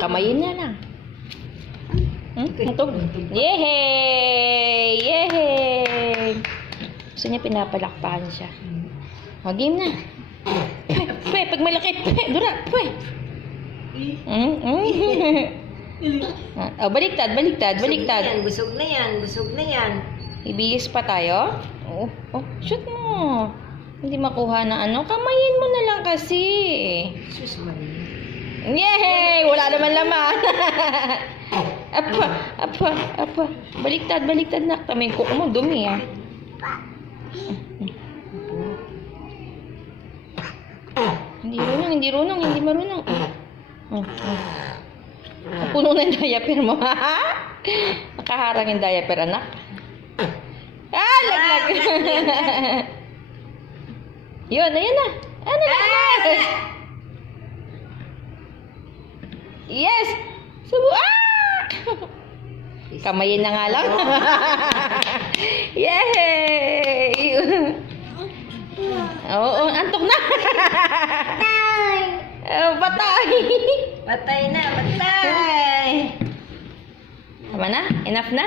Kamayin niya na. Ito. Yehey! Yehey! Gusto niya pinapalakpakan siya. Game na. Pwe, pag malaki. Pwe, dura. Pwe. Baliktad, baliktad, baliktad. Busog na yan, busog na yan. Ibigis pa tayo? Shoot mo. Hindi makuha ng ano. Kamayin mo na lang kasi. Sus Maria. Yehey! Wala naman laman. Apa. Baliktad, baliktad na. Tama yung kuko mo, dumi ah. Hindi marunong. Puno na yung diaper mo, ha? Nakaharang yung diaper, anak. Laglag. Yun, ayan na. Laglag. Yes! Subo. Kamayin na nga lang. Yay! Oo, antok na. Patay. Patay na, patay. Tama na? Enough na?